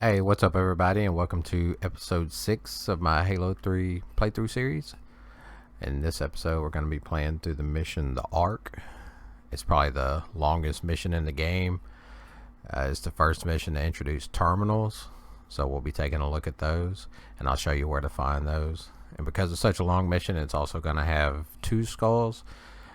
Hey, what's up, everybody, and welcome to episode 6 of my Halo 3 playthrough series. In this episode, we're going to be playing through the mission, The Ark. It's probably the longest mission in the game. It's the first mission to introduce terminals, so we'll be taking a look at those, and I'll show you where to find those. And because it's such a long mission, it's also going to have 2 skulls.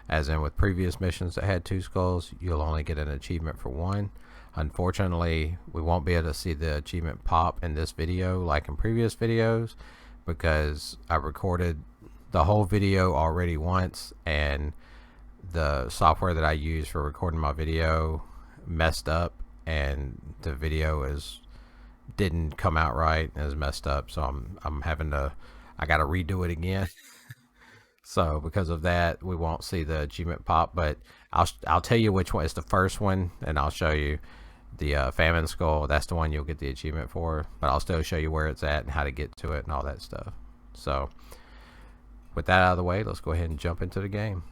As in with previous missions that had 2 skulls, you'll only get an achievement for 1. Unfortunately, we won't be able to see the achievement pop in this video like in previous videos because I recorded the whole video already once, and the software that I use for recording my video messed up, and the video didn't come out right and is messed up, so I gotta redo it again. So because of that, we won't see the achievement pop, but I'll tell you which one is the first one, and I'll show you the famine skull. That's the one you'll get the achievement for, but I'll still show you where it's at and how to get to it and all that stuff. So with that out of the way, let's go ahead and jump into the game.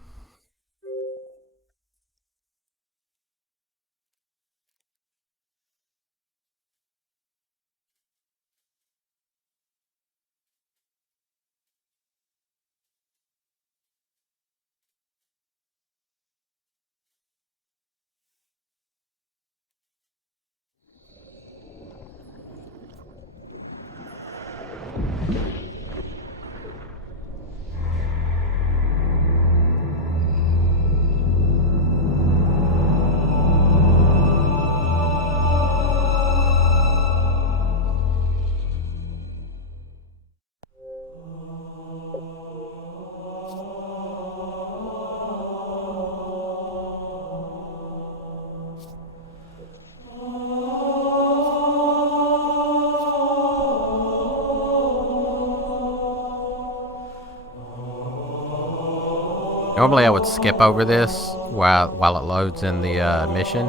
Normally I would skip over this while it loads in the mission,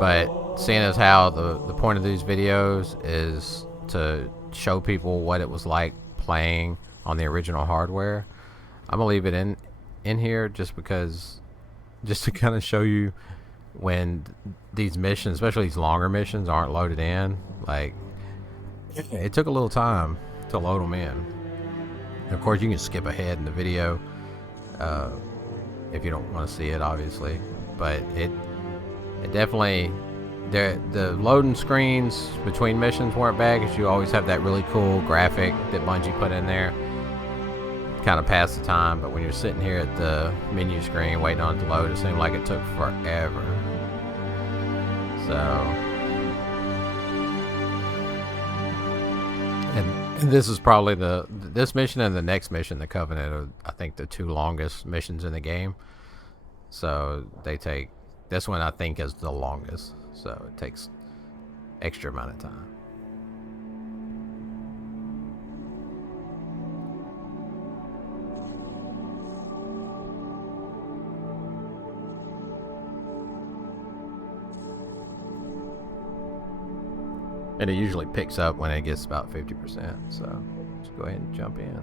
but seeing as how the point of these videos is to show people what it was like playing on the original hardware, I'm gonna leave it in here just to kind of show you when these missions, especially these longer missions, aren't loaded in. Like, it took a little time to load them in. And of course, you can skip ahead in the video if you don't want to see it, obviously. But it definitely, the loading screens between missions weren't bad because you always have that really cool graphic that Bungie put in there, kind of pass the time. But when you're sitting here at the menu screen waiting on it to load, it seemed like it took forever. So, and this is probably this mission and the next mission, the Covenant, are, I think, the 2 longest missions in the game. So this one, I think, is the longest. So it takes extra amount of time. And it usually picks up when it gets about 50%. So let's go ahead and jump in.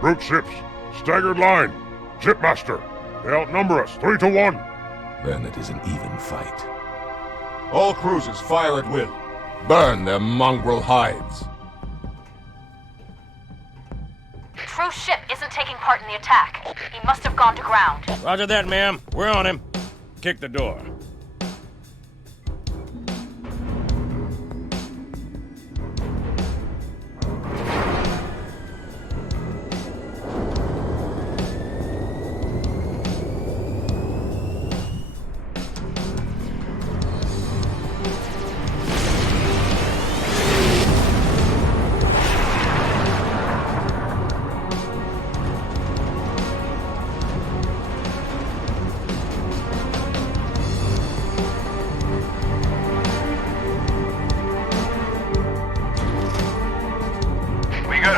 Brute ships, staggered line. Shipmaster, they outnumber us 3 to 1. Then it is an even fight. All cruisers fire at will. Burn their mongrel hides. Truce ship isn't taking part in the attack. He must have gone to ground. Roger that, ma'am. We're on him. Kick the door.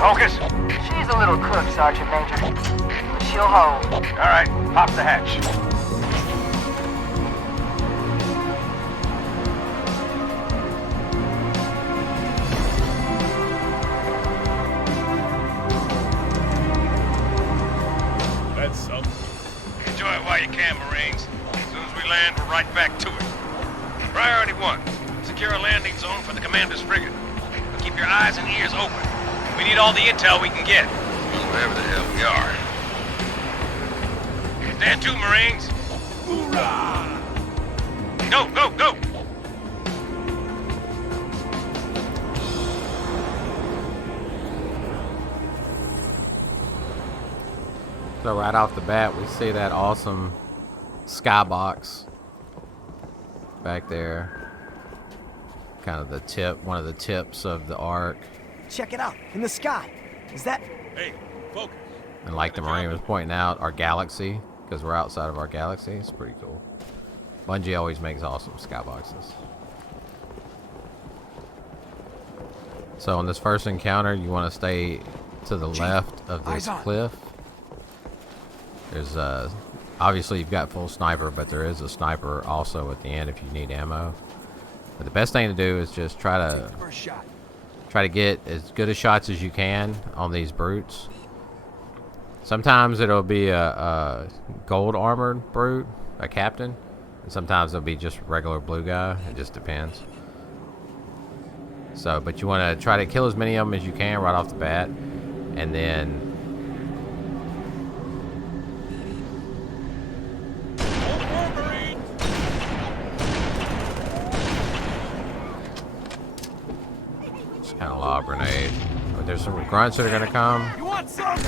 Focus? She's a little cook, Sergeant Major. But she'll hold. All right, pop the hatch. That's something. Enjoy it while you can, Marines. As soon as we land, we're right back to it. Priority 1. Secure a landing zone for the commander's frigate. But keep your eyes and ears open. We need all the intel we can get. Wherever the hell we are. Stand to, Marines. Hoorah! Go, go, go! So right off the bat, we see that awesome skybox back there. Kind of the tip, one of the tips of the Ark. Check it out, in the sky. Is that... Hey, focus. And like the Marine was pointing out, our galaxy, because we're outside of our galaxy. It's pretty cool. Bungie always makes awesome skyboxes. So on this first encounter, you want to stay to the left of this cliff. There's obviously you've got full sniper, but there is a sniper also at the end if you need ammo. But the best thing to do is just try to get as good a shots as you can on these brutes. Sometimes it'll be a gold armored brute, a captain, and sometimes it'll be just a regular blue guy. It just depends. So, but you want to try to kill as many of them as you can right off the bat, and then kind of lob grenade. But there's some grunts that are gonna come. You want some?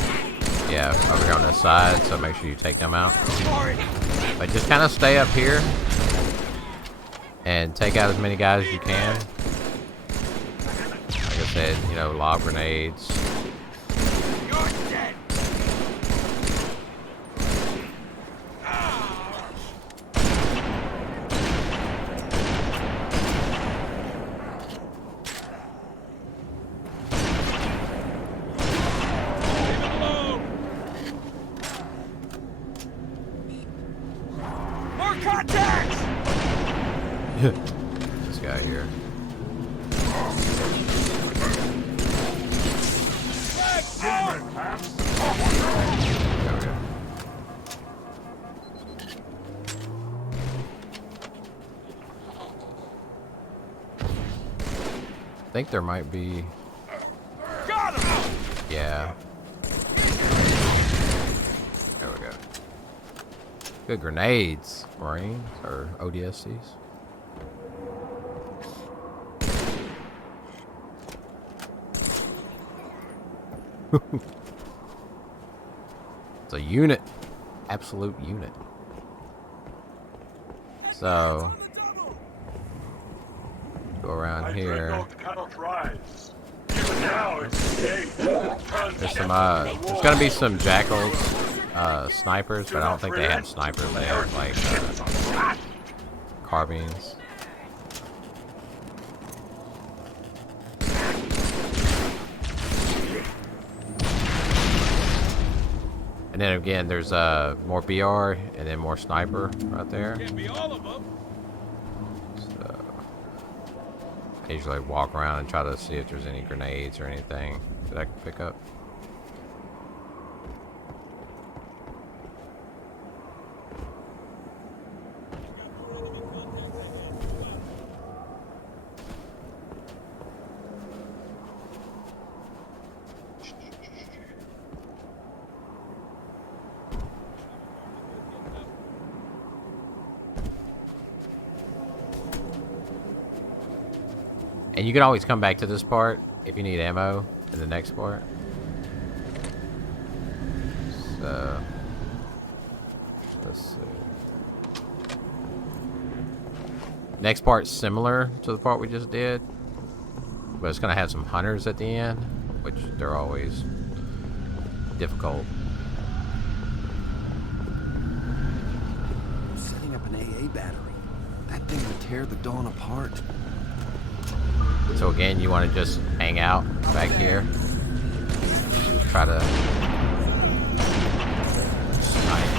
Yeah, over here on this side, so make sure you take them out. But just kind of stay up here and take out as many guys as you can. Like I said, you know, lob grenades. You're dead. More contacts! This guy here. There we go. I think there might be. Got him! Yeah. There we go. Good grenades, Marines, or ODSCs. It's a unit. Absolute unit. So, go around here. There's some, there's gonna be some jackals, snipers, but I don't think they have snipers. They have, like, carbines. And then again, there's more BR and then more sniper right there. Can't be all of them. So, I usually walk around and try to see if there's any grenades or anything that I can pick up. And you can always come back to this part if you need ammo in the next part. So, let's see. Next part's similar to the part we just did, but it's gonna have some hunters at the end, which they're always difficult. Setting up an AA battery. That thing would tear the Dawn apart. So again, you want to just hang out back here. try to snipe.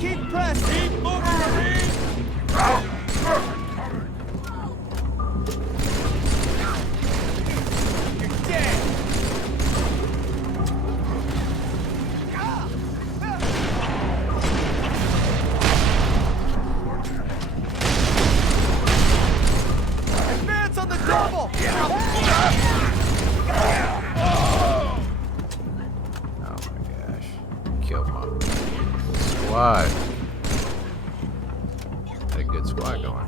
Keep pressing! Keep moving, Marine! You're dead! Advance on the double! Oh my gosh. Killed my squad. Had a good squad going.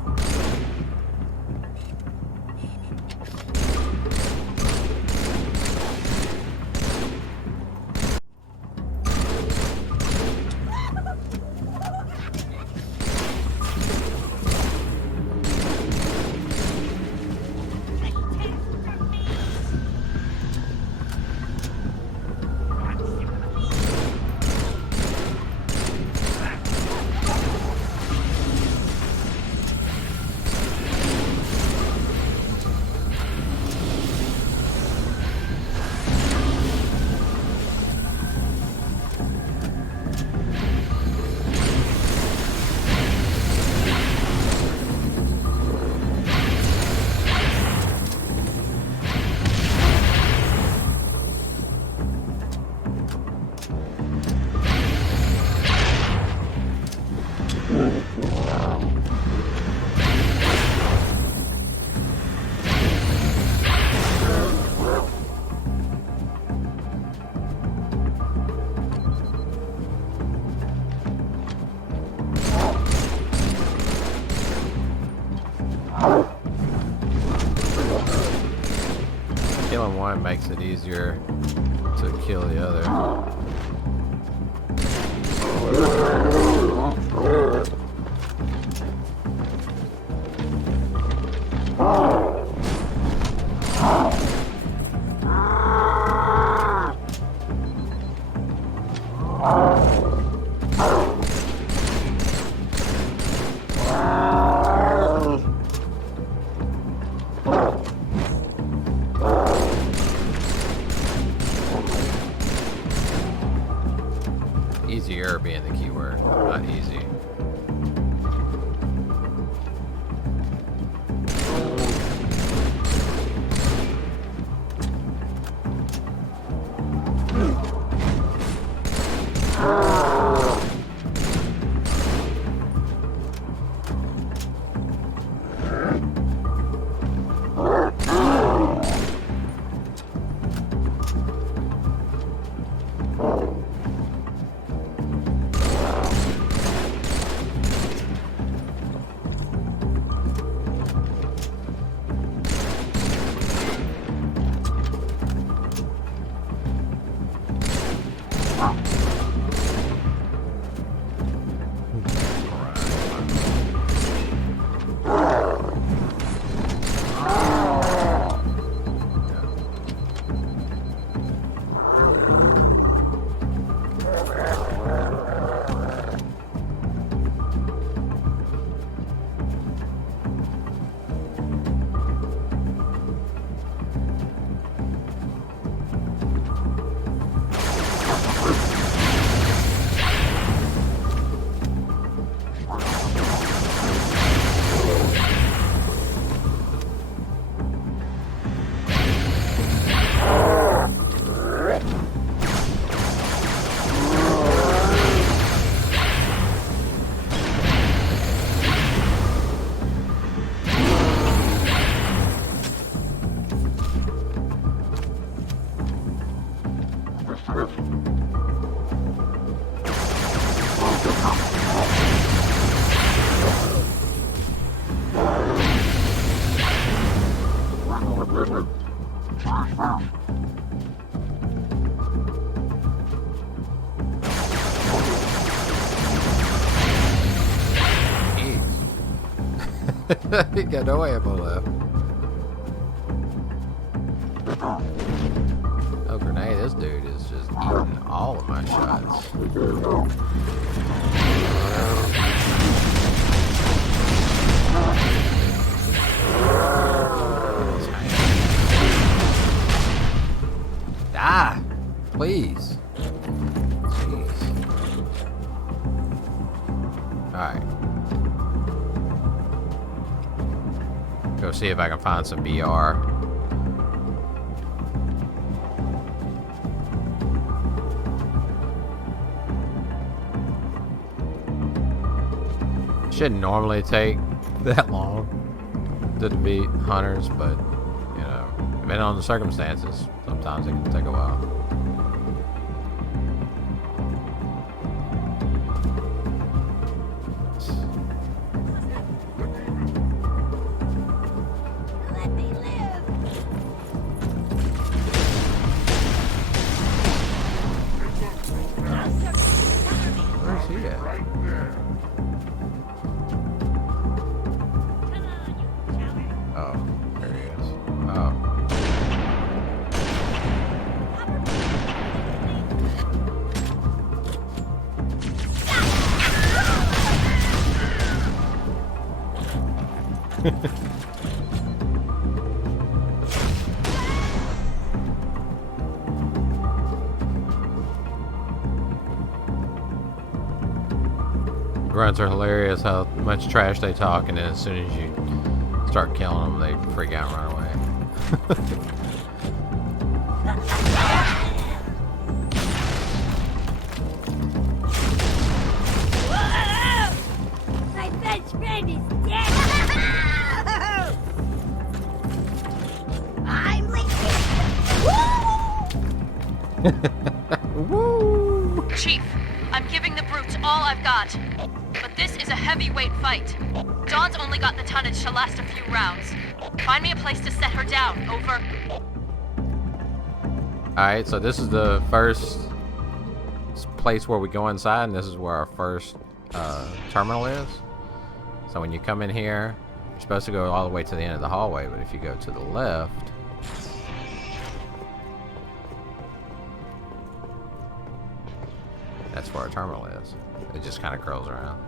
Killing one makes it easier to kill the other. Easier being the keyword, not easy. He got no ammo left. Oh, grenade, this dude is just eating all of my shots. please. Jeez. Alright. Go see if I can find some BR. Shouldn't normally take that long to defeat hunters, but you know, depending on the circumstances, sometimes it can take a while. Let me live. Where's he at? Oh, there he is. Oh. Grunts are hilarious how much trash they talk, and then as soon as you start killing them, they freak out and run away. My best friend is dead. I'm Woo! Chief, I'm giving the brutes all I've got. But this is a heavyweight fight. Dawn's only got the tonnage to last a few rounds. Find me a place to set her down. Over. Alright, so this is the first place where we go inside, and this is where our first terminal is. So when you come in here, you're supposed to go all the way to the end of the hallway, but if you go to the left, that's where our terminal is. It just kind of curls around.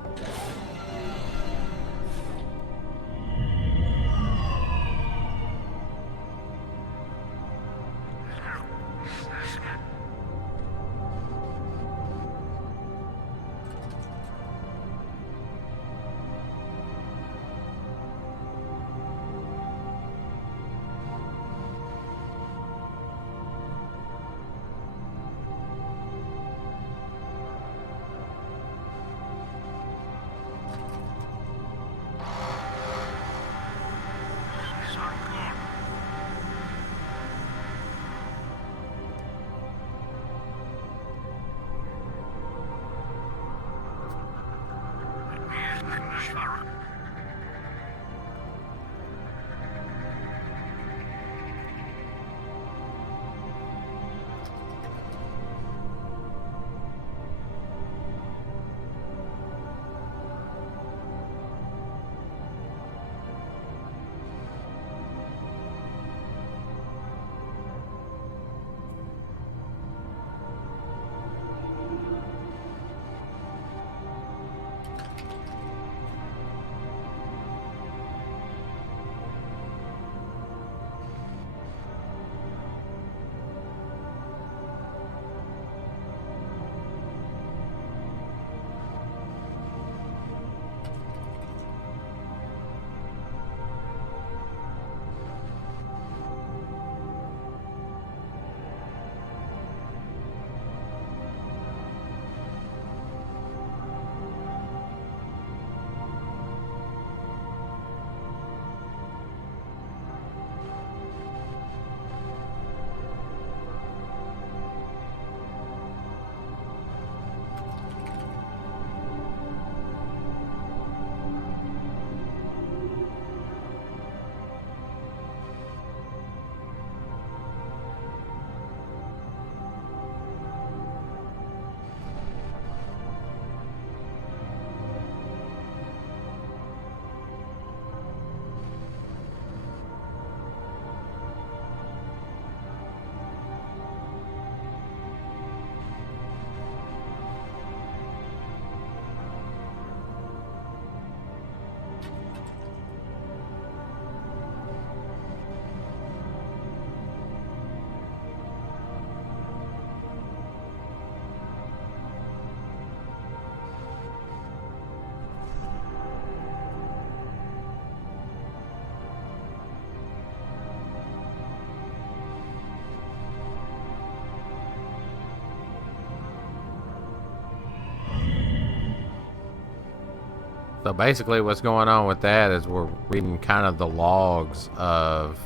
So basically what's going on with that is we're reading kind of the logs of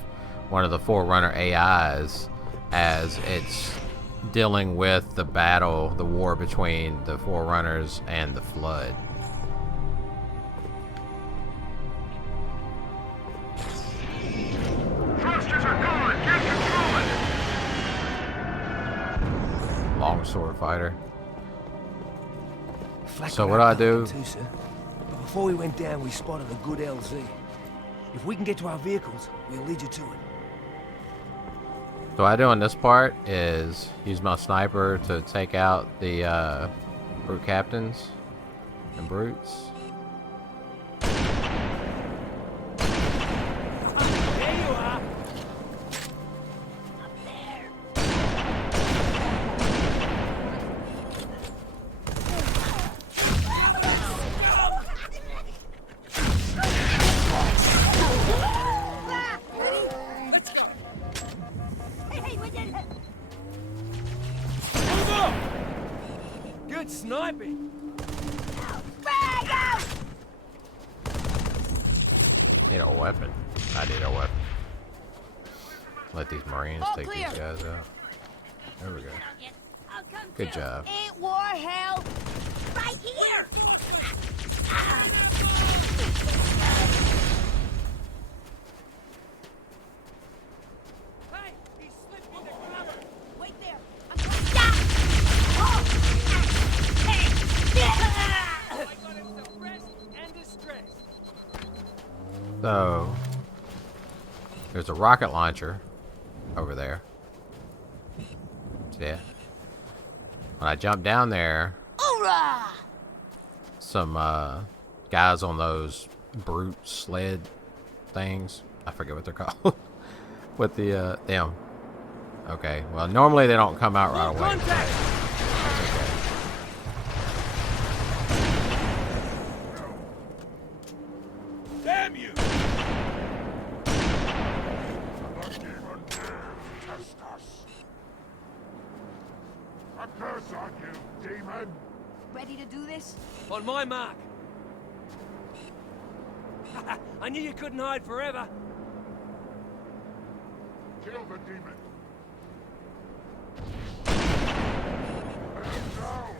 one of the Forerunner AIs as it's dealing with the battle, the war between the Forerunners and the Flood. Thrusters are gone! Get control! Longsword fighter. So what do I do? Too, sir. But before we went down, we spotted a good LZ. If we can get to our vehicles, we'll lead you to it. So what I do on this part is use my sniper to take out the brute captains and brutes. There you are. Let's go. Hey, we did it. Move up. Good sniping. Frag out! Need a weapon. I need a weapon. Let these Marines All take clear. these guys out. There we go. I'll come Good too. job. Ain't war hell. Right here. Hey, he slipped into cover. Wait there. I'm coming. Oh. Hey. I got him suppressed and distressed. So there's a rocket launcher over there. See it? When I jump down there, Hoorah! some guys on those brute sled things, I forget what they're called, with the them. Okay, well normally they don't come out right away. Contact. Damn you! The demon dare test us. A curse on you, demon! Ready to do this? On my mark. I knew you couldn't hide forever. Kill the demon! Let him down!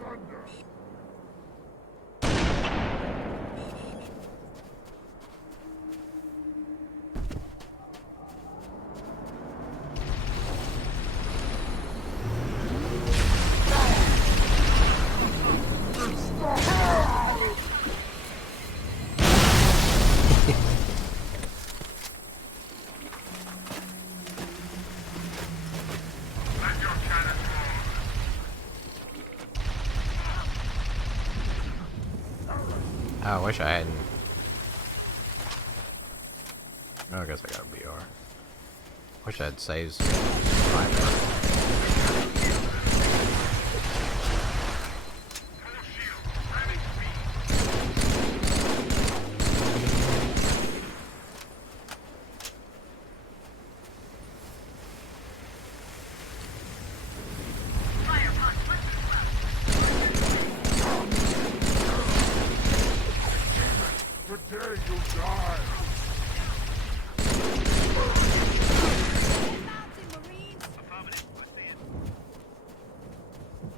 Thunder! Let your cannon I wish I hadn't. Oh, I guess I got a BR. Wish I had saved some sniper. Today you die!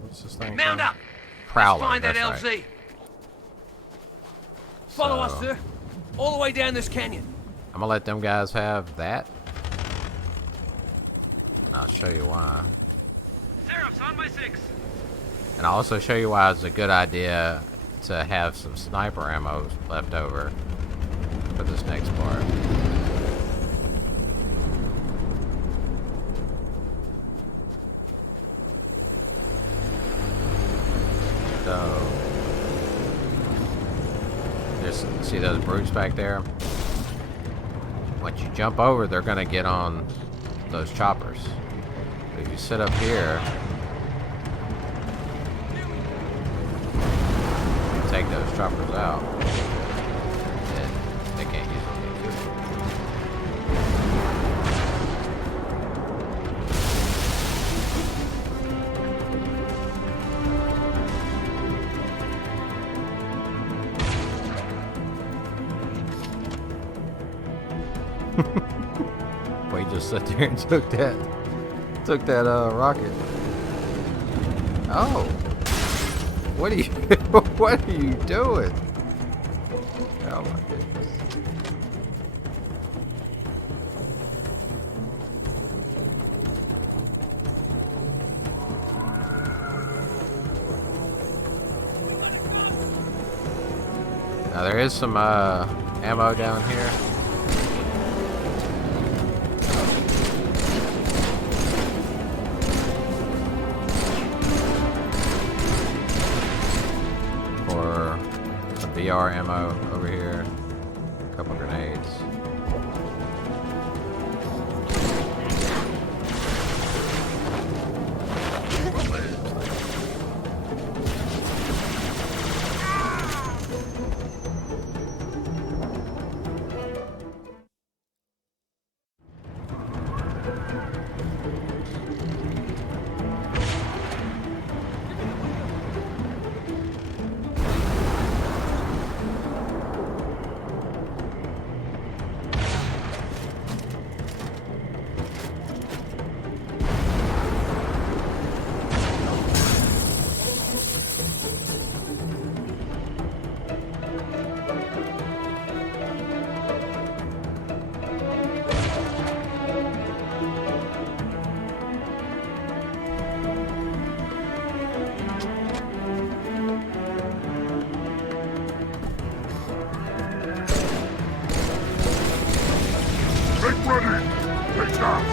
What's this thing? Mount called? up. Prowler. Let's find that that's LZ. right. Follow us, So, sir. All the way down this canyon. I'm gonna let them guys have that. I'll show you why. Seraph's on my 6. And I'll also show you why it's a good idea to have some sniper ammo left over for this next part. So, just see those brutes back there? Once you jump over, they're gonna get on those choppers. So if you sit up here, take those choppers out, and they can't use them against you. just sat there and took that rocket. Oh, what are you what are you doing? Oh my goodness. Now there is some ammo down here. For some VR ammo over here. A couple grenades. Get ready! Take that!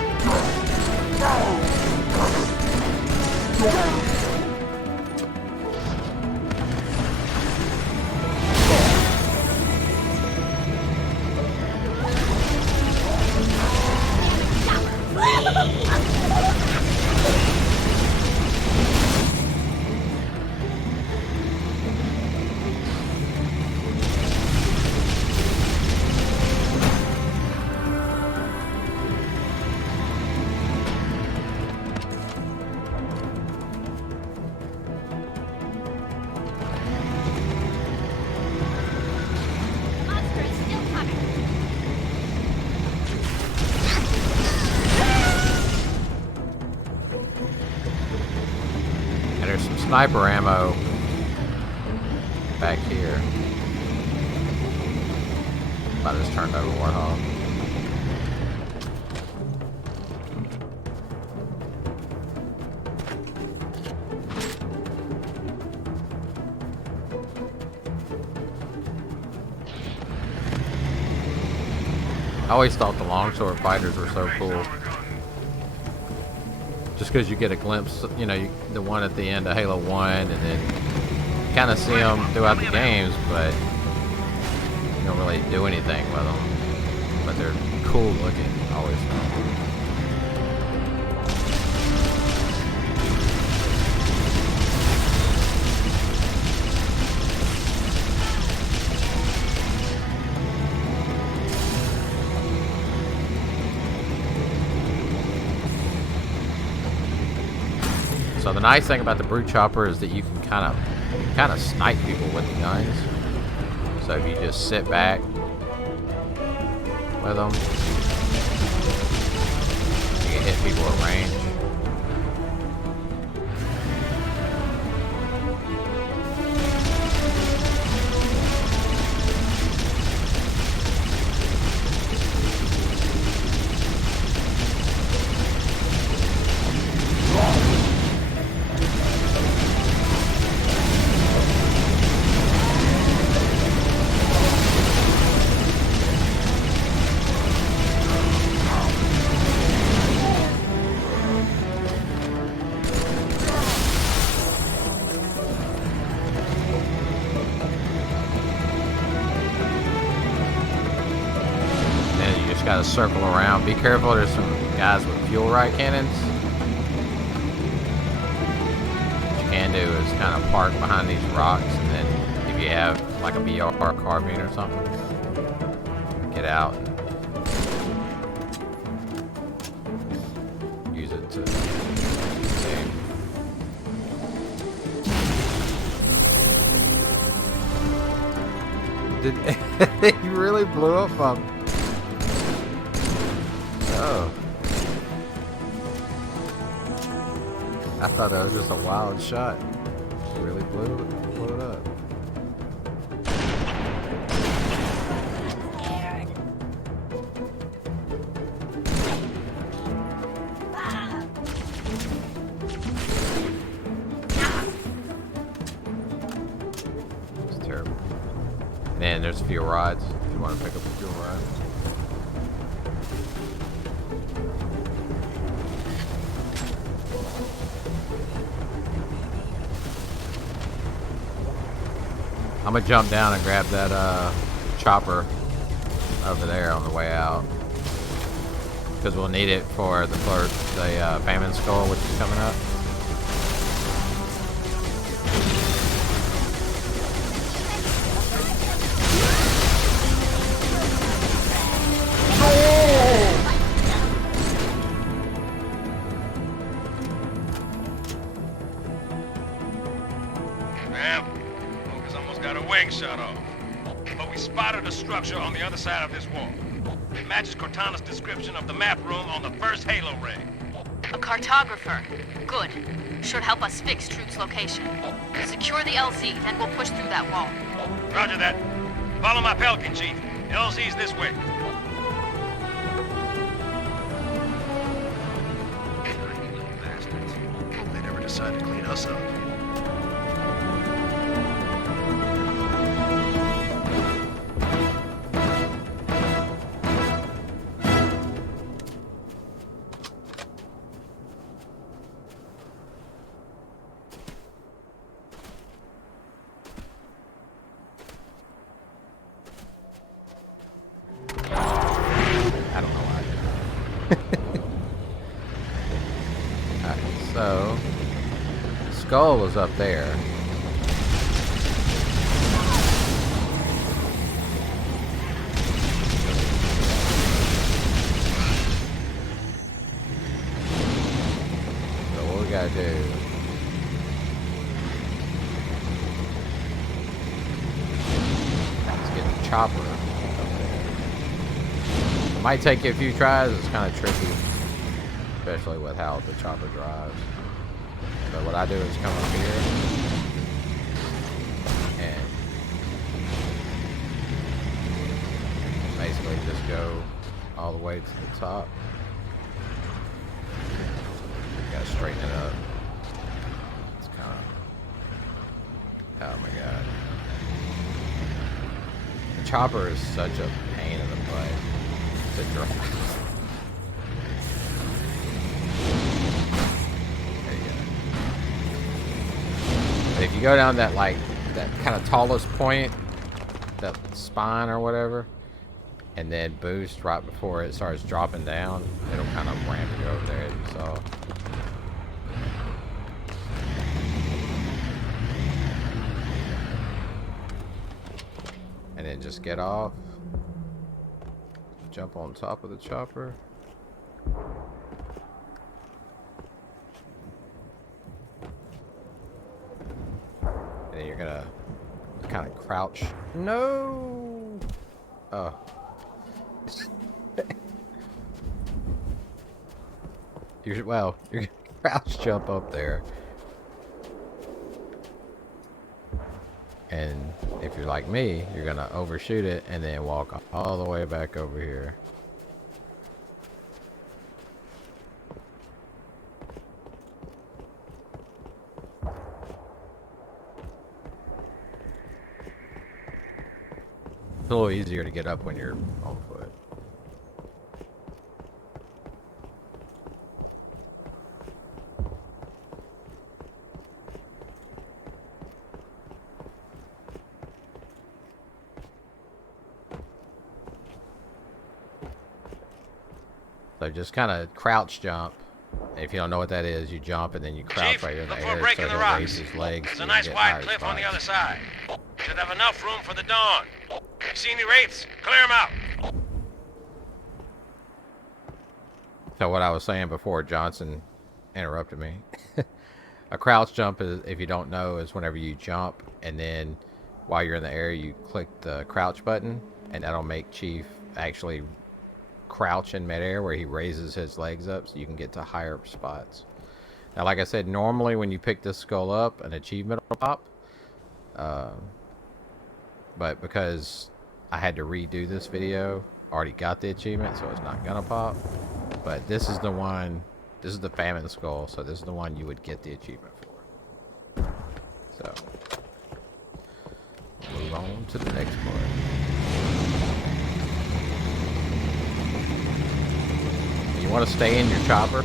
And there's some sniper ammo back here. About this turned over Warthog. I always thought the longsword fighters were so cool. Just because you get a glimpse, you know, the one at the end of Halo 1, and then you kind of see them throughout the games, but you don't really do anything with them. But they're cool looking, I always thought. So the nice thing about the Brute Chopper is that you can kind of snipe people with the guns. So if you just sit back with them, you can hit people at range. Got to circle around. Be careful, there's some guys with fuel rod cannons. What you can do is kind of park behind these rocks, and then if you have like a BR carbine or something, get out and use it to save. Did you really blew up? Oh. I thought that was just a wild shot. Really blew it up. It's terrible. Man, there's a few rods. If you want to pick up a few rods. I'm gonna jump down and grab that chopper over there on the way out, because we'll need it for the famine skull, which is coming up. Shut off. But we spotted a structure on the other side of this wall. It matches Cortana's description of the map room on the first Halo ray. A cartographer. Good. Should help us fix Truth's location. Secure the LZ, then we'll push through that wall. Roger that. Follow my Pelican, Chief. LZ's this way. Little bastards. Hope they never decide to clean us up. So, skull is up there. So what we gotta do? Let's get the chopper up there. It might take you a few tries. It's kind of tricky. Especially with how the chopper drives. So what I do is come up here and basically just go all the way to the top. Gotta straighten it up. It's kind of, oh my god. The chopper is such a pain in the butt to drive. If you go down that that kind of tallest point, that spine or whatever, and then boost right before it starts dropping down, it'll kind of ramp you over there, as you saw. And then just get off, jump on top of the chopper. And then you're gonna kind of crouch. No! Oh. You're gonna crouch jump up there. And if you're like me, you're gonna overshoot it and then walk all the way back over here. It's a little easier to get up when you're on foot. So just kind of crouch jump. If you don't know what that is, you jump and then you crouch Chief, right in the look air. for a break in the rocks. Raise his legs. There's a nice wide cliff on the other side. Should have enough room for the Dawn. You see any wraiths? Clear them out. So what I was saying before Johnson interrupted me. A crouch jump is, if you don't know, is whenever you jump and then while you're in the air you click the crouch button, and that'll make Chief actually crouch in midair where he raises his legs up so you can get to higher spots. Now, like I said, normally when you pick this skull up, an achievement will pop. But because I had to redo this video, I already got the achievement, so it's not gonna pop. But this is the one, this is the famine skull, so this is the one you would get the achievement for. So, move on to the next part. You want to stay in your chopper?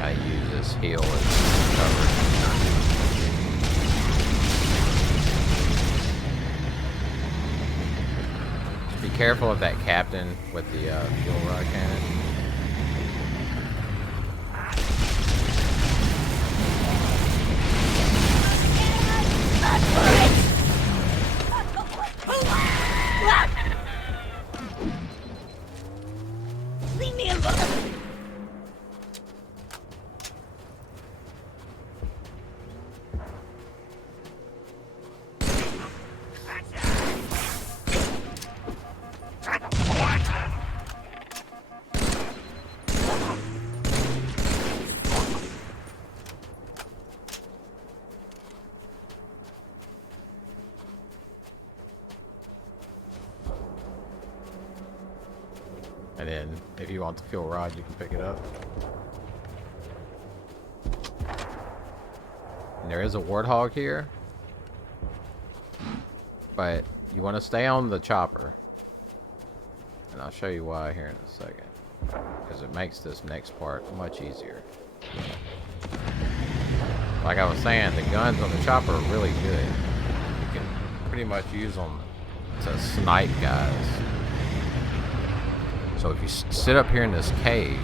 I use this heal as cover. Just be careful of that captain with the fuel rod cannon. Leave me alone! And then, if you want the fuel rod, you can pick it up. And there is a warthog here. But you want to stay on the chopper. And I'll show you why here in a second. Because it makes this next part much easier. Like I was saying, the guns on the chopper are really good. You can pretty much use them to snipe guys. So if you sit up here in this cave,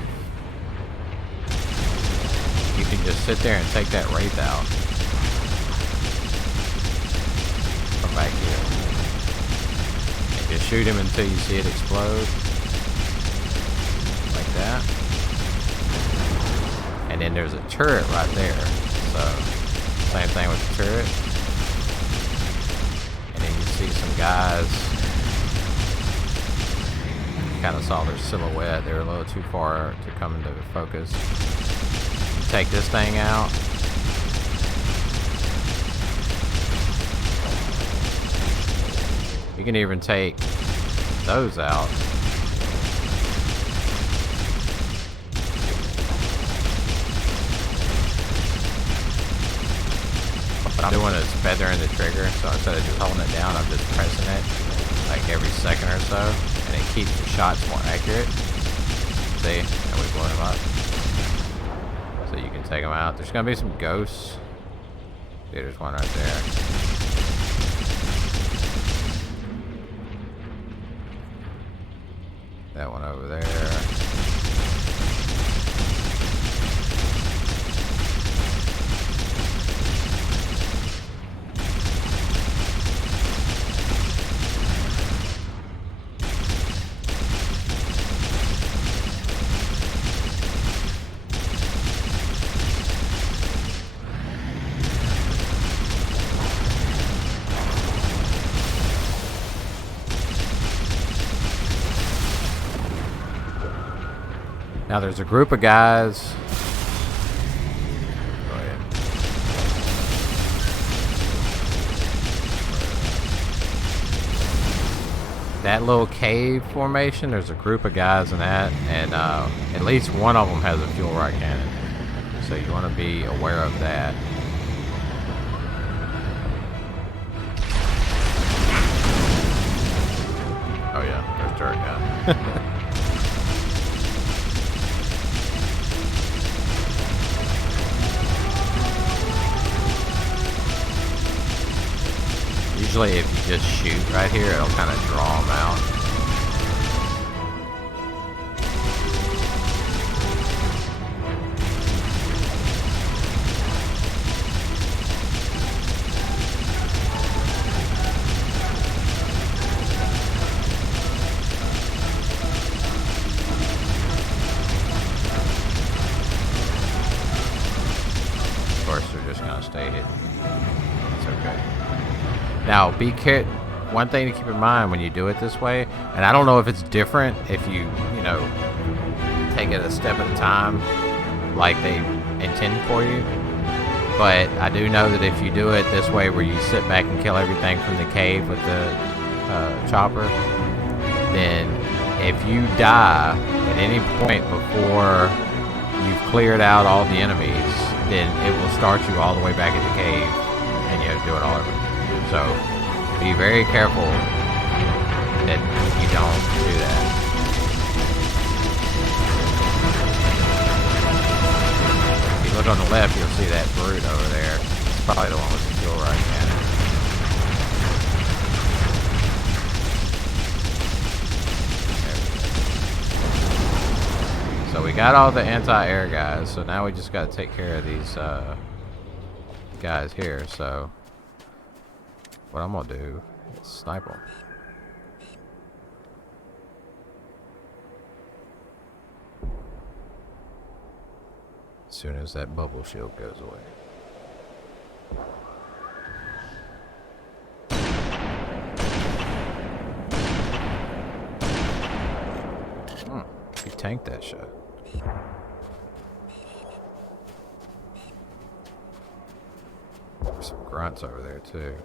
you can just sit there and take that wraith out from back here. And just shoot him until you see it explode. Like that. And then there's a turret right there. So, same thing with the turret. And then you see some guys. Kind of saw their silhouette. They were a little too far to come into focus. Take this thing out. You can even take those out. What I'm doing is feathering the trigger, so instead of just holding it down, I'm just pressing it like every second or so. And it keeps the shots more accurate. See? And we blow them up. So you can take them out. There's going to be some ghosts. See, there's one right there. That one over there. Now there's a group of guys. Go ahead. That little cave formation, there's a group of guys in that, and at least one of them has a fuel rod cannon. So you want to be aware of that. Oh yeah, there's turret guy. Usually if you just shoot right here, it'll kind of draw them out. Now, one thing to keep in mind when you do it this way, and I don't know if it's different if you take it a step at a time like they intend for you, but I do know that if you do it this way where you sit back and kill everything from the cave with the chopper, then if you die at any point before you've cleared out all the enemies, then it will start you all the way back in the cave and you have to do it all over. So be very careful that you don't do that. If you look on the left, you'll see that brute over there. It's probably the one with the kill right cannon. So we got all the anti-air guys, so now we just got to take care of these guys here. So what I'm gonna do is snipe them. As soon as that bubble shield goes away. You tanked that shot. There's some grunts over there too.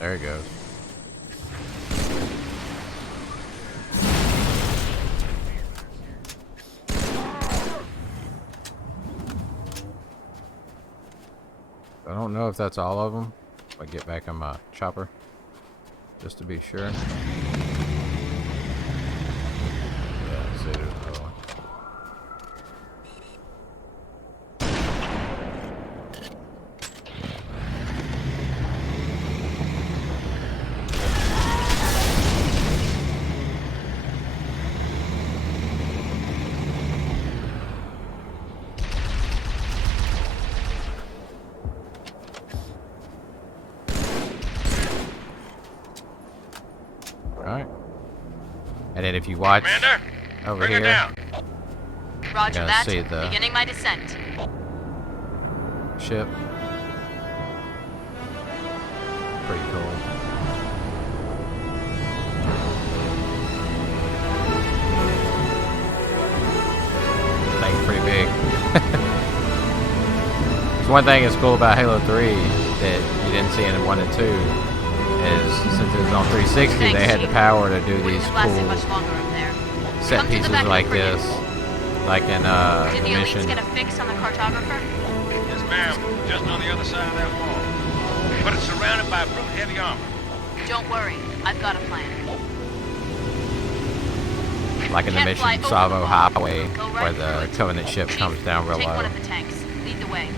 There he goes. I don't know if that's all of them. If I get back on my chopper, just to be sure. Yeah, see, there's another one. Alright. And then if you watch Commander, over bring here, her down. Roger you're gonna that. see the Beginning my descent. ship. Pretty cool. Thing's pretty big. So one thing that's cool about Halo 3 that you didn't see in 1 and 2 is since it was on 360, they had the power to do these cool set pieces like this, like in Did the the elites mission. get a fix on the cartographer? Yes, ma'am. Just on the other side of that wall. But it's surrounded by brute heavy armor. Don't worry, I've got a plan. Like in the Can't fly mission over Savo the wall. Highway, Go where right through the it. Covenant ship Chief, comes down real take low. one of the tanks. Lead the way.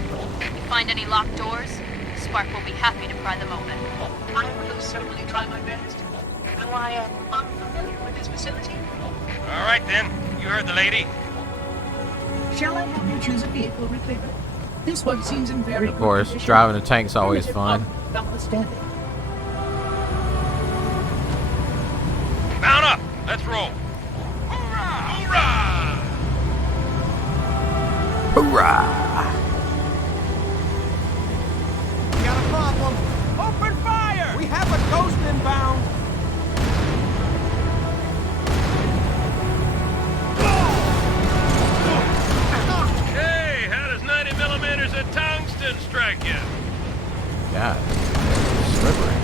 If you find any locked doors, Spark will be happy to pry them open. I will certainly try my best. Though I am unfamiliar with this facility. All right, then. You heard the lady. Shall I have you choose a vehicle, Rick? This one seems in very Of course, driving a tank's always fun. Notwithstanding. Mount up. Let's roll. Hoorah! Hoorah! Hoorah! We got a problem. Open fire! We have a ghost inbound. Hey, how does 90 millimeters of tungsten strike you? God, it's slippery.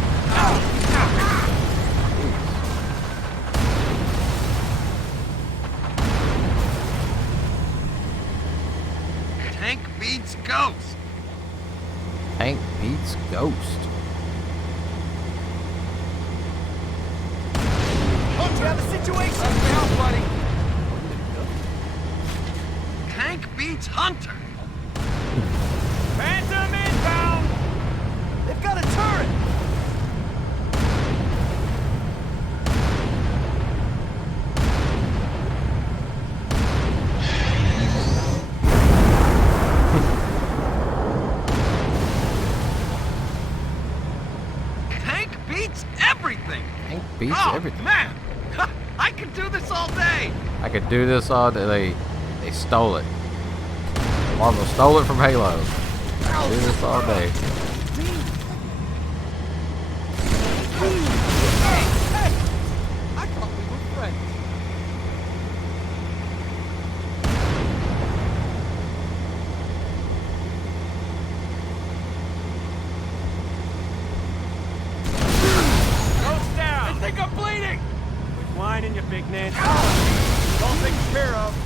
Tank beats ghost. Tank beats ghost. Look, we have a situation. Help, buddy. Tank beats hunter. Phantom inbound. They've got a turret. beats everything. Tank beats Oh, everything. man. I could do this all day. I could do this all day. They stole it. Marvel stole it from Halo. I could do this all day. I thought we were friends. Goes down. I think I'm bleeding. Quit whining, you big Nancy. It's all taken care of.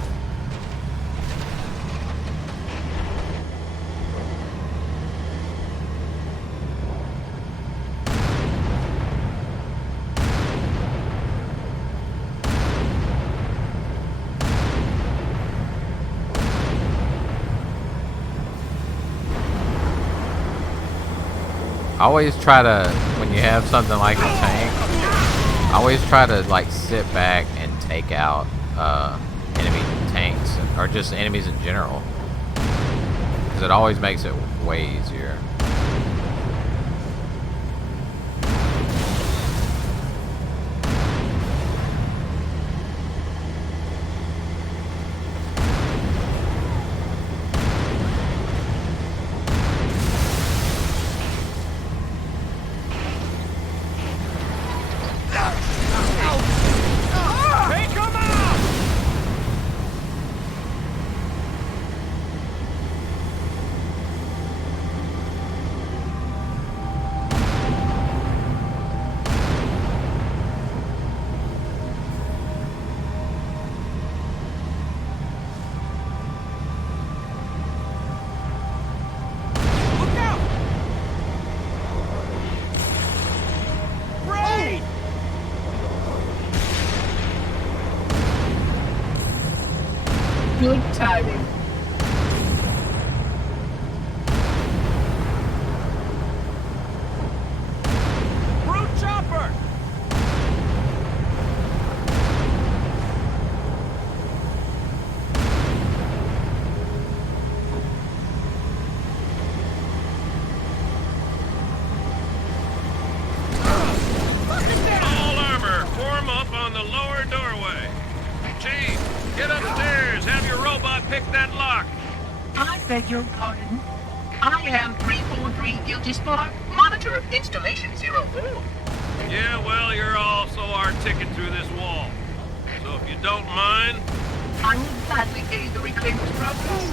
I always try to, when you have something like a tank, I always try to like sit back and take out enemy tanks or just enemies in general, because it always makes it way easier. Take him out! Look out! Raid! Good timing. Brute chopper! All armor, form up on the lower doorway. Chief, get upstairs. Have your robot pick that lock. I beg your pardon. I am 343 Guilty Spark, monitor of installation 04. Yeah, well, you're also our ticket through this wall. So if you don't mind, I will gladly aid the reclaimers process.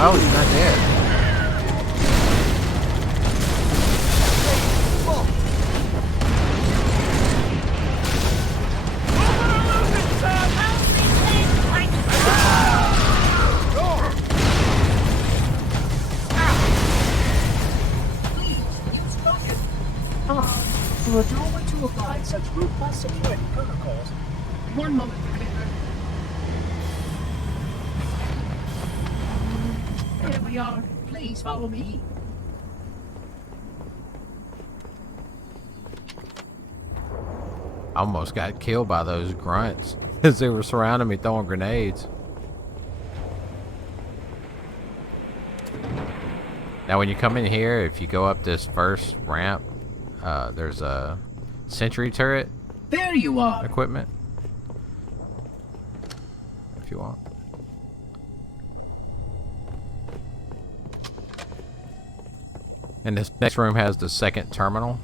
Oh, he's not dead. For a doorway to apply such robust security protocols. One moment, Commander. There we are. Please follow me. I almost got killed by those grunts as they were surrounding me throwing grenades. Now when you come in here, if you go up this first ramp, there's a sentry turret There you are. equipment. If you want. And this next room has the second terminal.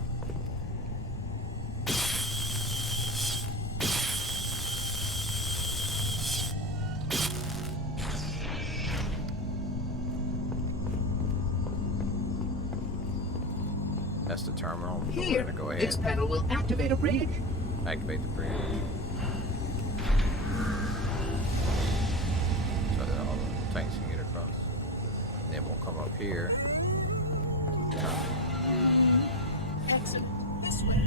That's the terminal. We're Here, gonna go this ahead. panel will activate a bridge. Activate the bridge. So that all the tanks can get across. Then we'll come up here. Exit this way.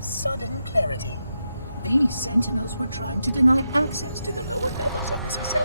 Sudden clarity. These sentinels were trying to deny access to wise decision.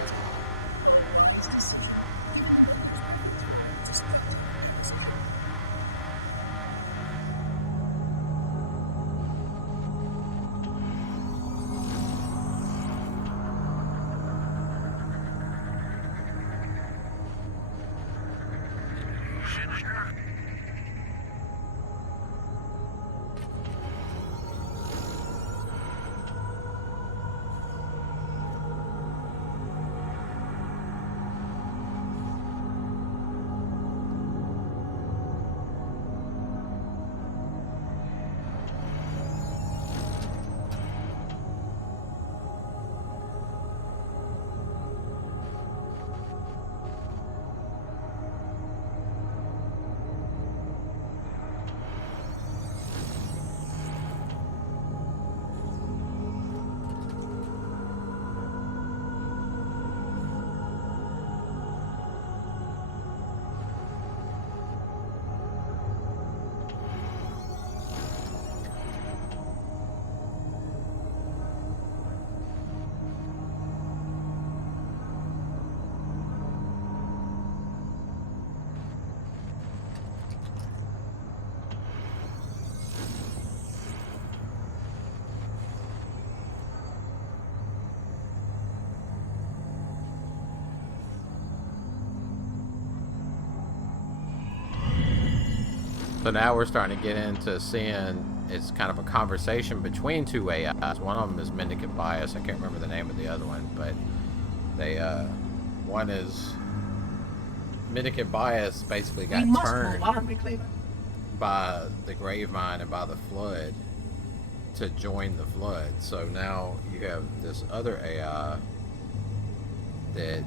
So now we're starting to get into seeing it's kind of a conversation between two AIs. One of them is Mendicant Bias. I can't remember the name of the other one, but they one is Mendicant Bias basically got turned by the Gravemind and by the Flood to join the Flood. So now you have this other AI that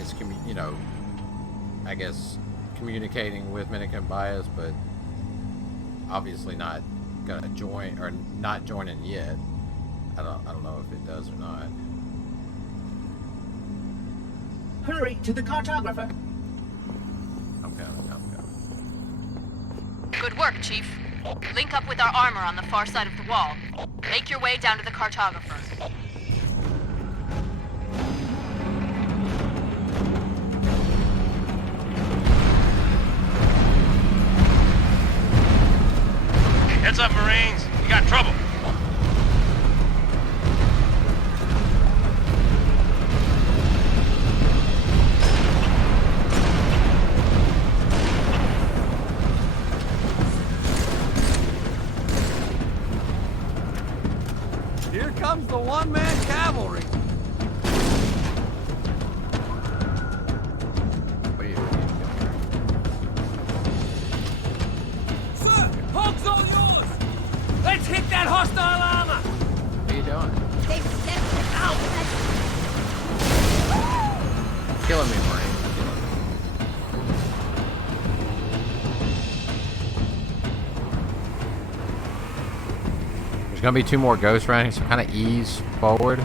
is, you know, I guess communicating with Mendicant Bias, but obviously not gonna join, or not joining yet. I don't know if it does or not. Hurry to the cartographer. I'm coming. Good work, Chief. Link up with our armor on the far side of the wall. Make your way down to the cartographer. Heads up, Marines. You got trouble. Here comes the one-man cavalry. What are you Sir, Hog's all yours. Let's hit that hostile armor. What are you doing? They've stepped out. Killing me, Marine. There's gonna be two more ghosts running, so kind of ease forward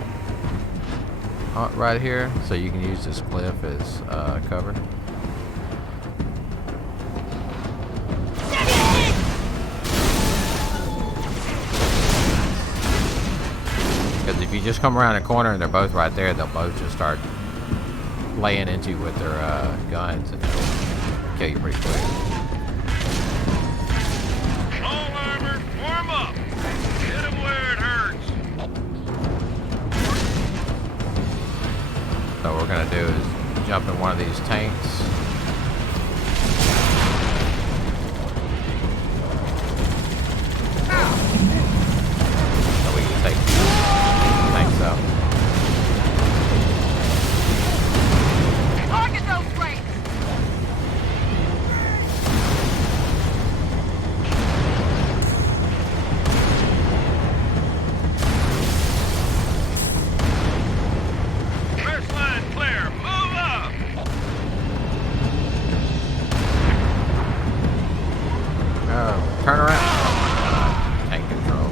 right here, so you can use this cliff as cover. Because if you just come around the corner and they're both right there, they'll both just start laying into you with their guns and they'll kill you pretty quick. All armor, form up. Hit them where it hurts. So what we're gonna do is jump in one of these tanks. So we can take tanks out. Target those flames! Turn around. Tank controls.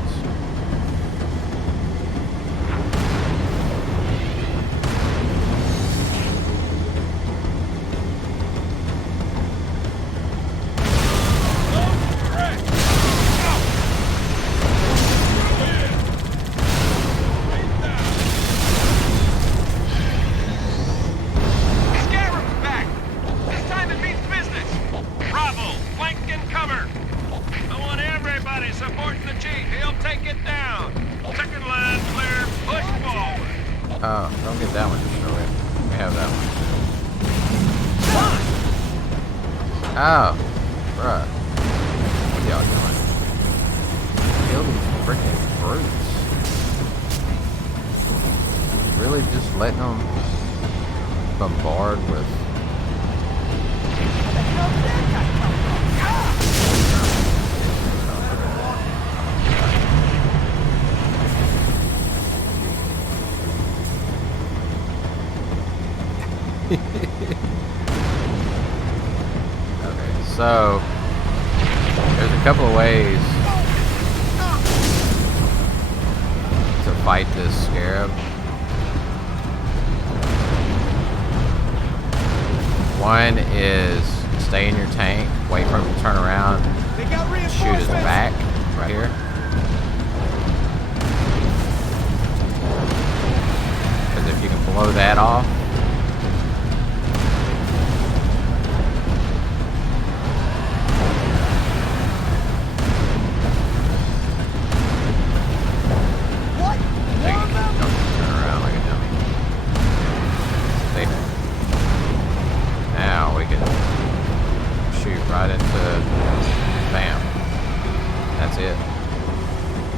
Oh, don't get that one destroyed. We have that one. Oh, bruh. What y'all doing? Kill these freaking brutes. Really just letting them bombard with... Okay, so there's a couple of ways to fight this scarab. One is stay in your tank, wait for him to turn around, shoot his back right here. Because if you can blow that off,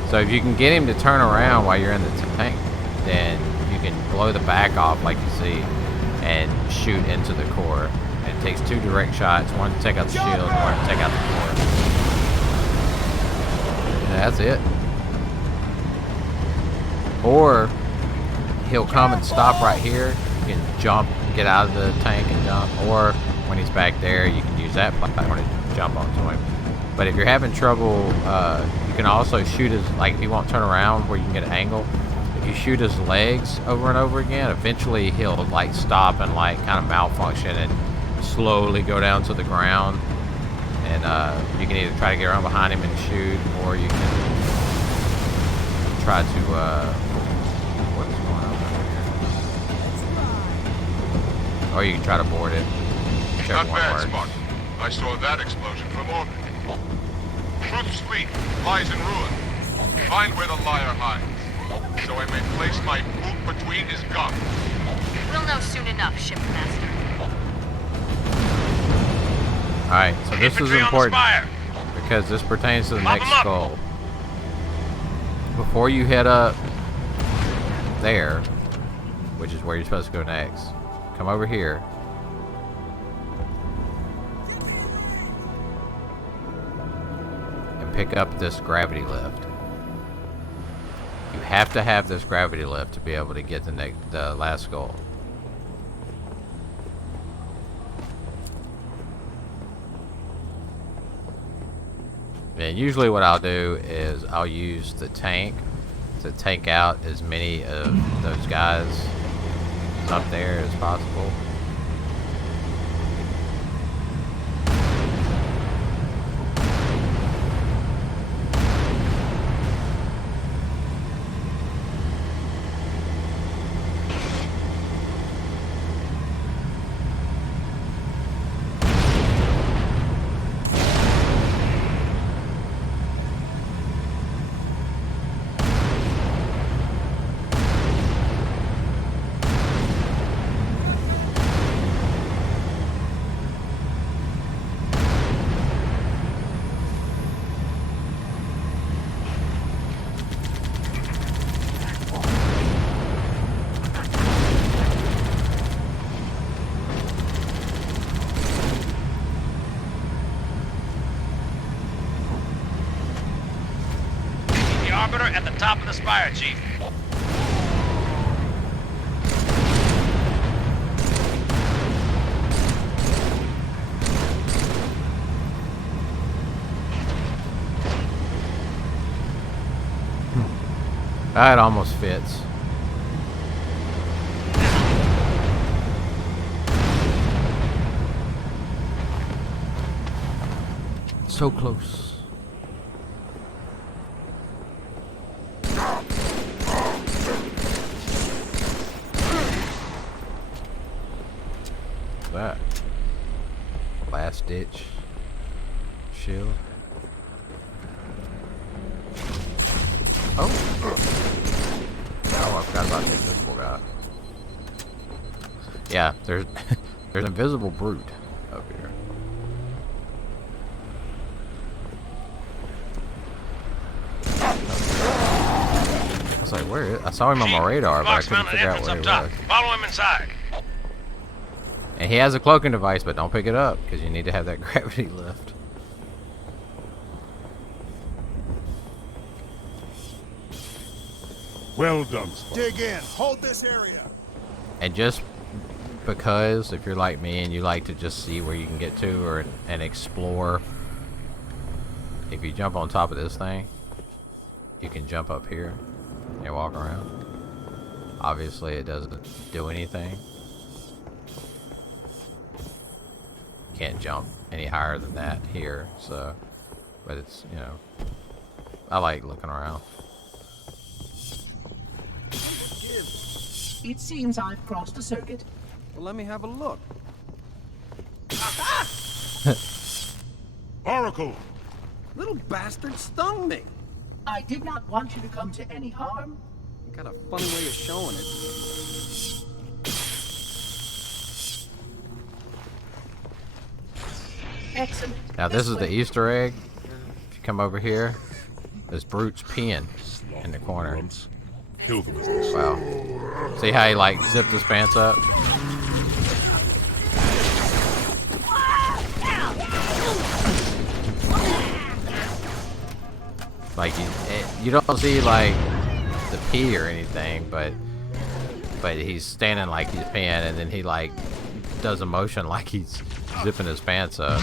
so if you can get him to turn around while you're in the tank, then you can blow the back off like you see and shoot into the core. And it takes 2 direct shots, one to take out the shield, one to take out the core. And that's it. Or he'll come and stop right here. You can jump, get out of the tank and jump. Or when he's back there, you can use that platform to jump onto him. But if you're having trouble, you can also shoot his, like if he won't turn around where you can get an angle, if you shoot his legs over and over again, eventually he'll like stop and like kind of malfunction and slowly go down to the ground. And you can either try to get around behind him and shoot, or you can try to, what is going on over here? Or you can try to board it. Not bad, Spartan. I saw that explosion from orbit. Truth's fleet lies in ruin. Find where the liar hides, so I may place my boot between his gums. We'll know soon enough, Shipmaster. Alright, so this is important because this pertains to the next skull. Before you head up there, which is where you're supposed to go next, come over here. Pick up this gravity lift. You have to have this gravity lift to be able to get the last skull. And usually what I'll do is I'll use the tank to take out as many of those guys up there as possible. At the top of the spire, Chief. It almost fits. So close. That last ditch shield. Oh, I forgot about the invisible guy. Yeah, there's an invisible brute up here. I was like, where is? I saw him on my radar, but I couldn't figure out where he was. Follow him inside. And he has a cloaking device, but don't pick it up because you need to have that gravity lift. Well done. Dig in. Hold this area. And just because if you're like me and you like to just see where you can get to and explore, if you jump on top of this thing, you can jump up here and walk around. Obviously it doesn't do anything. Can't jump any higher than that here, so, but it's, you know, I like looking around. It seems I've crossed a circuit. Well, let me have a look. Oracle! Little bastard stung me. I did not want you to come to any harm. You got a funny way of showing it. Excellent. Now this is the Easter egg. If you come over here, this brute's peeing in the corner. Kill them as they Wow. See how he like zipped his pants up? Like you don't see like the pee or anything, but he's standing like he's peeing, and then he like does a motion like he's zipping his pants up.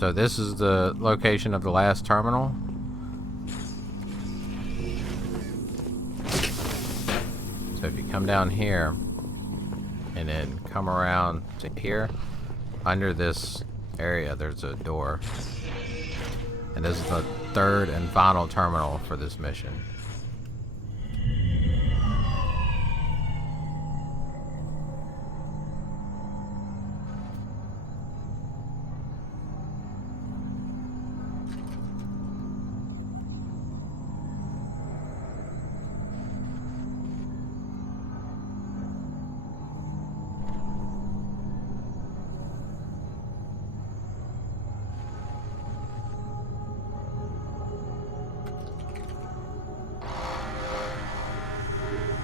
So this is the location of the last terminal. So if you come down here and then come around to here, under this area there's a door. And this is the third and final terminal for this mission.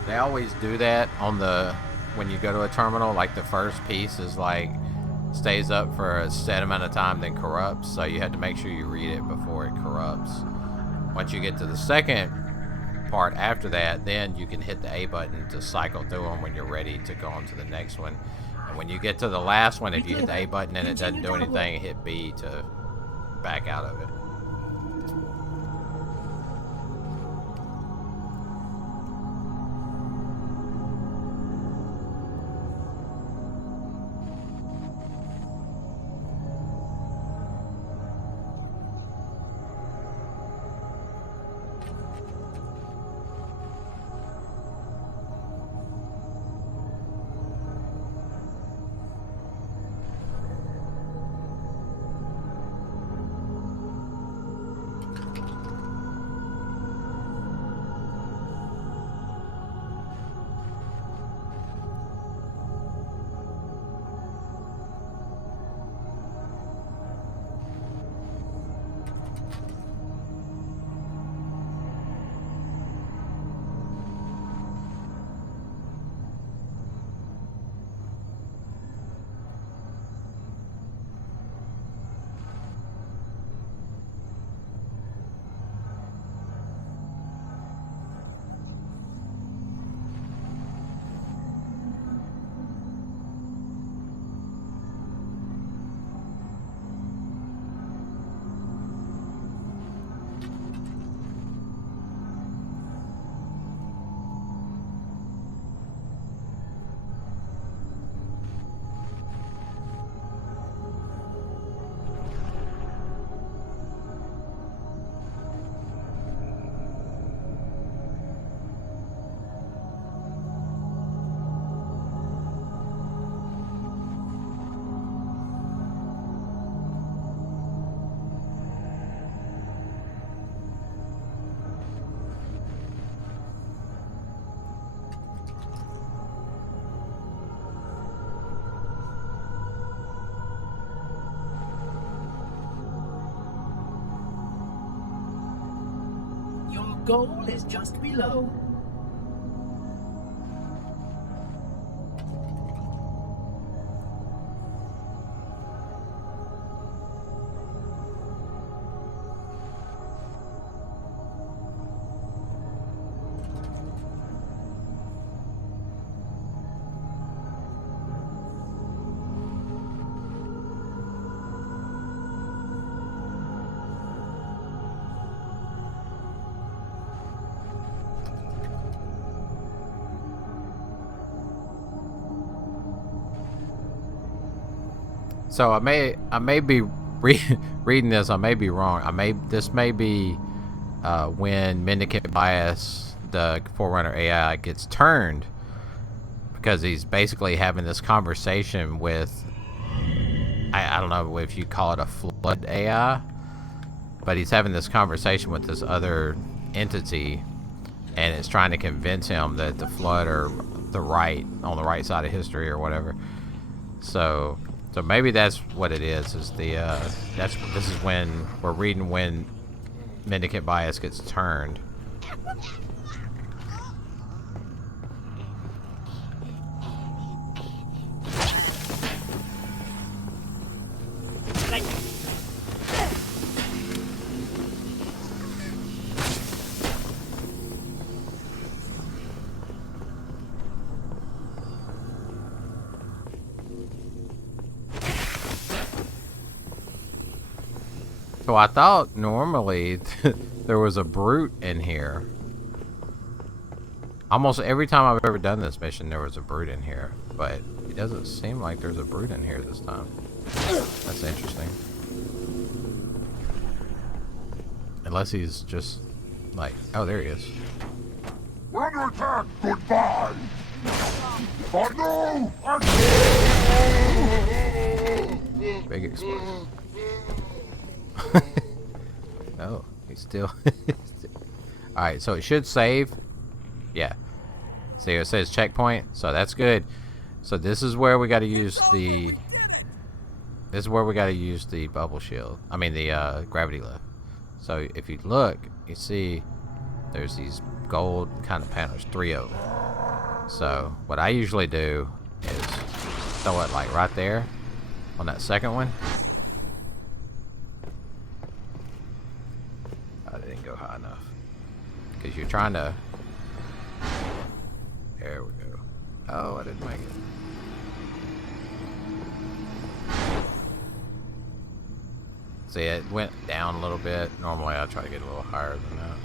They always do that on the, when you go to a terminal, like the first piece is like, stays up for a set amount of time, then corrupts, so you have to make sure you read it before it corrupts. Once you get to the second part after that, then you can hit the A button to cycle through them when you're ready to go on to the next one. And when you get to the last one, if you hit the A button and it doesn't do anything, hit B to back out of it. goal is just below. So I may be reading this. I may be wrong. This may be when Mendicant Bias, the Forerunner AI, gets turned, because he's basically having this conversation with, I don't know if you call it a flood AI, but he's having this conversation with this other entity, and it's trying to convince him that the flood are on the right side of history or whatever. So maybe that's what it is. This is when we're reading when Mendicant Bias gets turned. So I thought normally there was a brute in here. Almost every time I've ever done this mission, there was a brute in here, but it doesn't seem like there's a brute in here this time. That's interesting. Unless he's just like, oh, there he is. We're under attack! Goodbye! Oh no! Big explosion. Oh, he's still... Alright, so it should save. Yeah. See, it says checkpoint, so that's good. So this is where we got to use the... This is where we got to use the bubble shield. I mean, the gravity lift. So if you look, you see there's these gold kind of panels, 3 of them. So what I usually do is throw it like right there on that second one. I didn't go high enough because you're trying to. There we go. Oh, I didn't make it. See, it went down a little bit. Normally I try to get a little higher than that.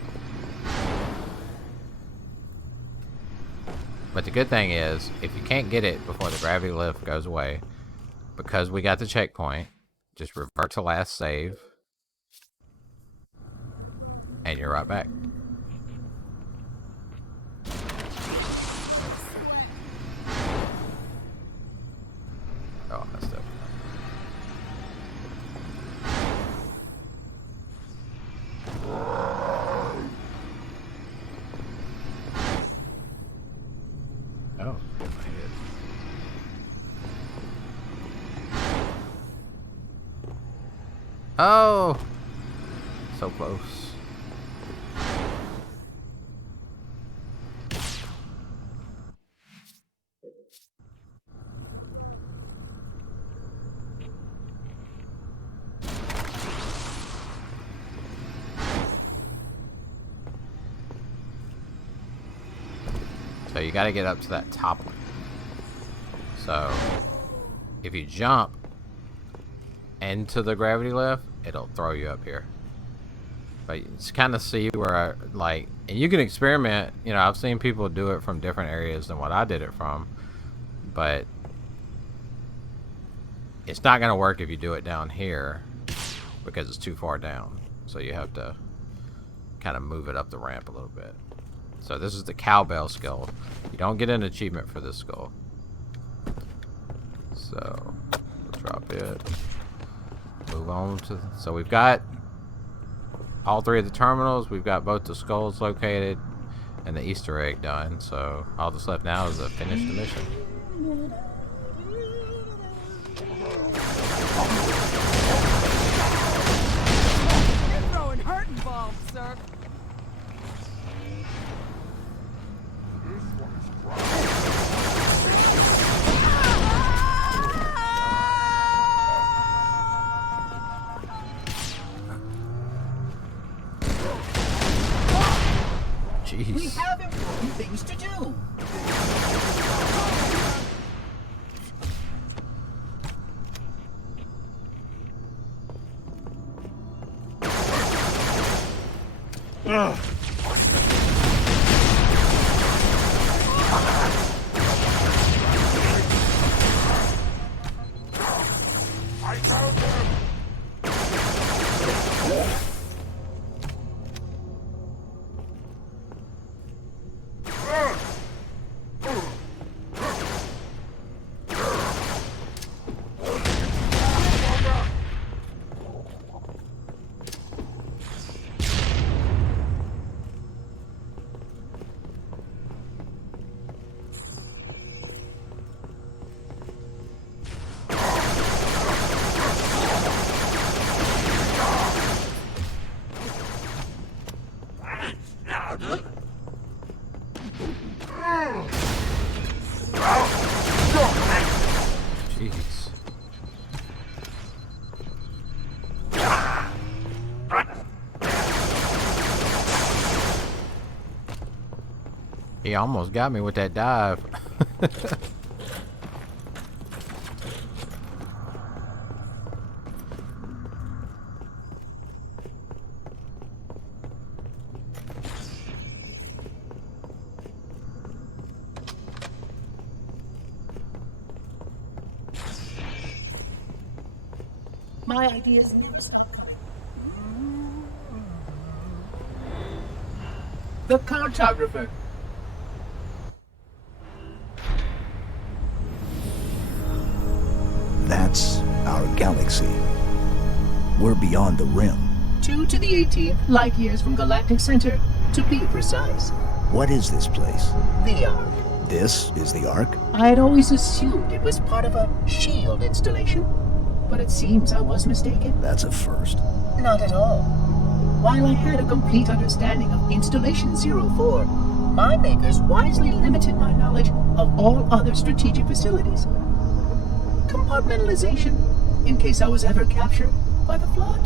But the good thing is, if you can't get it before the gravity lift goes away, because we got the checkpoint, just revert to last save, and you're right back. Oh, I messed up. Oh, hit my head. Oh, so close. So you got to get up to that top one. So if you jump into the gravity lift, it'll throw you up here. But you just kind of see where and you can experiment. You know, I've seen people do it from different areas than what I did it from, but it's not going to work if you do it down here because it's too far down. So you have to kind of move it up the ramp a little bit. So this is the cowbell skull. You don't get an achievement for this skull. So we'll drop it. Move on to. So we've got all 3 of the terminals. We've got both the skulls located and the Easter egg done. So all that's left now is to finish the mission. You're throwing hurting balls, sir. Jeez. We have important things to do. I found them! Jeez. He almost got me with that dive. My ideas never stop coming. The cartographer. That's our galaxy. We're beyond the rim. 2 to the 18th light years from Galactic Center, to be precise. What is this place? The Ark. This is the Ark? I had always assumed it was part of a SHIELD installation, but it seems I was mistaken. That's a first. Not at all. While I had a complete understanding of Installation 04, my makers wisely limited my knowledge of all other strategic facilities. Compartmentalization, in case I was ever captured by the Flood.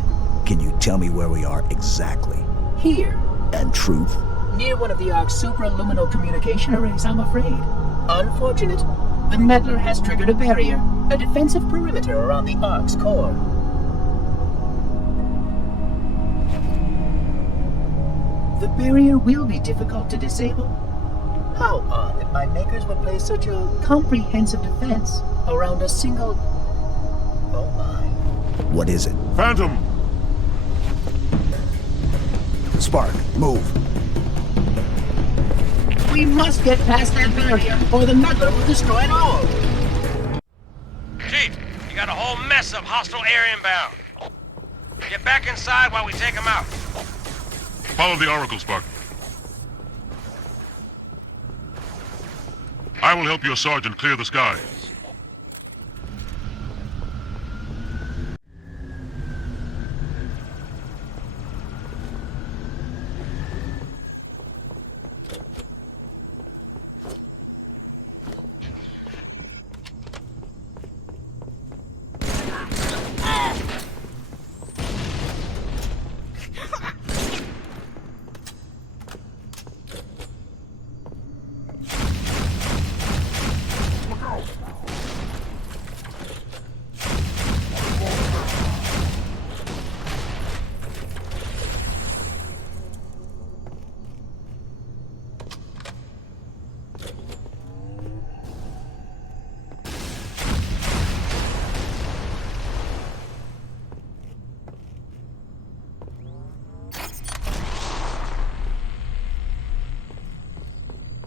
Can you tell me where we are exactly? Here. And truth? Near one of the Ark's supraluminal communication arrays, I'm afraid. Unfortunate. The meddler has triggered a barrier, a defensive perimeter around the Ark's core. The barrier will be difficult to disable. How odd that my makers would place such a comprehensive defense around a single... Oh my. What is it? Phantom! Spark, move. We must get past that barrier, or the meddler will destroy it all. Chief, you got a whole mess of hostile air inbound. Get back inside while we take them out. Follow the Oracle, Spark. I will help your sergeant clear the skies.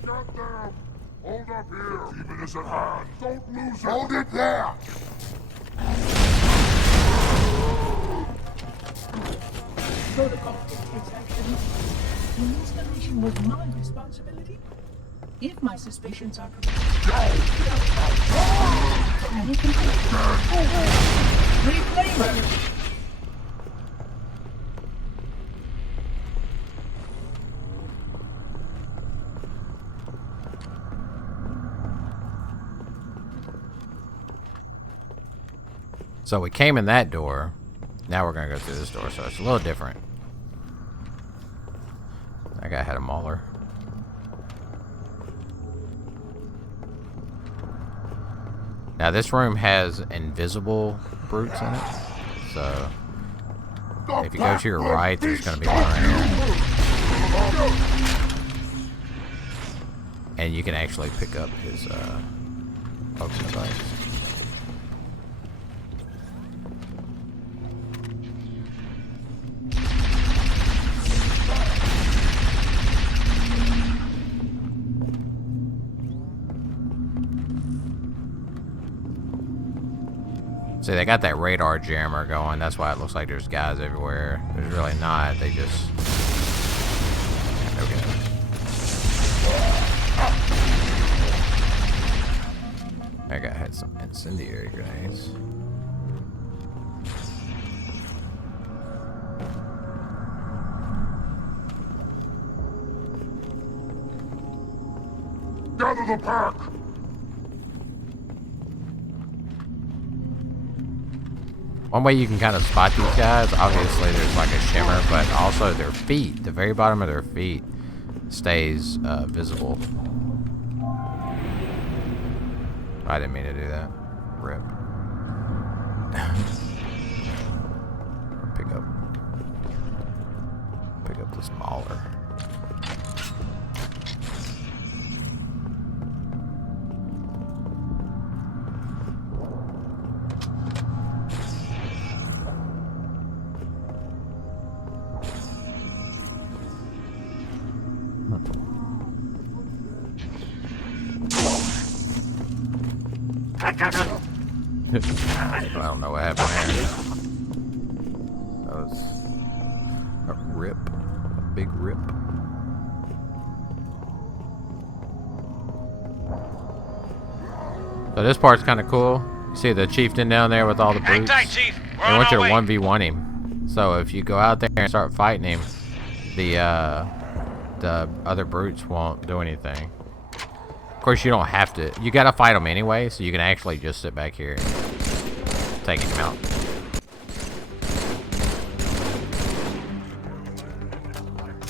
Get down! Hold up here! Keep it at hand! Don't lose it! Hold it there! Protocol protection. The installation was my responsibility. If my suspicions are correct. Reclaimer! So we came in that door. Now we're gonna go through this door, so it's a little different. That guy had a mauler. Now this room has invisible brutes in it, so if you go to your right, there's going to be one right here. And you can actually pick up his focus device. See, they got that radar jammer going. That's why it looks like there's guys everywhere. There's really not. They just... Okay. That guy had some incendiary grenades. Gather the pack! One way you can kind of spot these guys, obviously there's like a shimmer, but also their feet, the very bottom of their feet stays visible. I didn't mean to do that. Rip. Pick up the smaller. I don't know what happened there. That was a rip. A big rip. So this part's kind of cool. You see the chieftain down there with all the brutes? Hang tight, Chief. We're They on want you our to way. 1v1 him. So if you go out there and start fighting him, the other brutes won't do anything. Of course, you don't have to. You gotta fight them anyway, so you can actually just sit back here and take him out.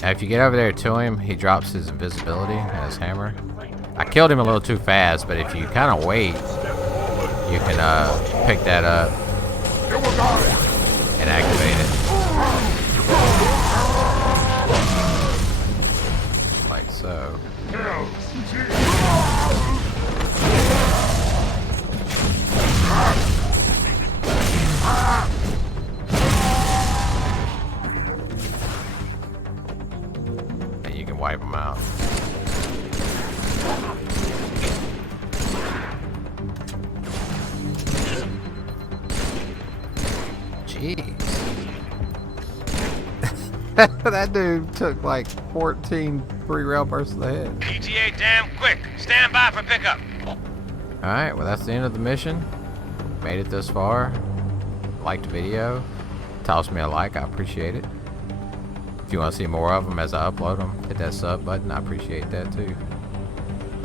Now, if you get over there to him, he drops his invisibility and his hammer. I killed him a little too fast, but if you kind of wait, you can pick that up and activate it. Like so. And you can wipe them out. Jeez. That dude took like 14 3-rail bursts to the head. ETA damn quick. Stand by for pickup. Alright, well that's the end of the mission. Made it this far. Liked the video. Toss me a like, I appreciate it. If you want to see more of them as I upload them, hit that sub button, I appreciate that too.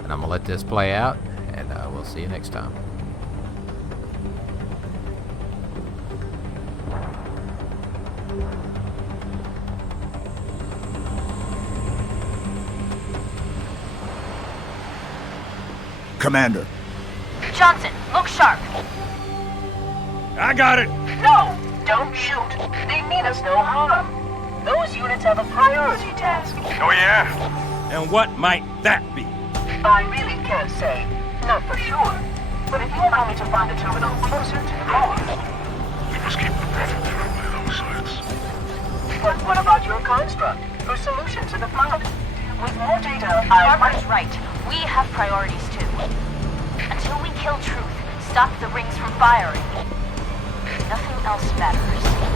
And I'm going to let this play out, and we'll see you next time. Commander. Johnson, look sharp. I got it. No, don't shoot. They mean us no harm. Those units have a priority task. Oh, yeah? And what might that be? I really can't say. Not for sure. But if you allow me to find a terminal closer to the core. We must keep the Prophet away those sites. But what about your construct? Your solution to the flood? With more data, Barbara's right. We have priorities too. Until we kill Truth, stop the rings from firing, nothing else matters.